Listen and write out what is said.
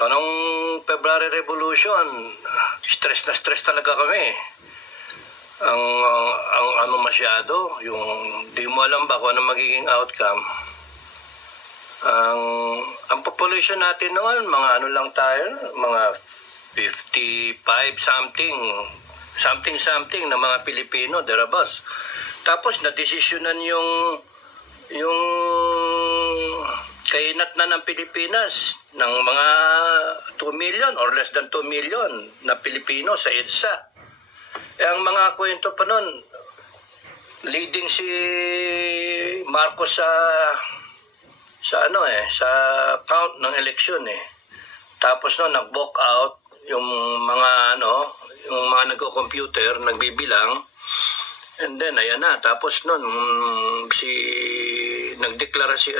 So, nung February Revolution, stress na stress talaga kami. Ang ano masyado, yung di mo alam ba kung ano magiging outcome. Ang population natin noon, mga ano lang tayo, mga 55 something na mga Pilipino, thereabouts. Tapos na-desisyonan yung kainat na ng Pilipinas ng mga 2 million or less than 2 million na Pilipino sa EDSA. Ang mga kwento pa nun, leading si Marcos sa count ng eleksyon eh. Tapos no, nag-walk out yung mga nagko-computer, nagbibilang. And then ayan na, tapos noon nagdeklara si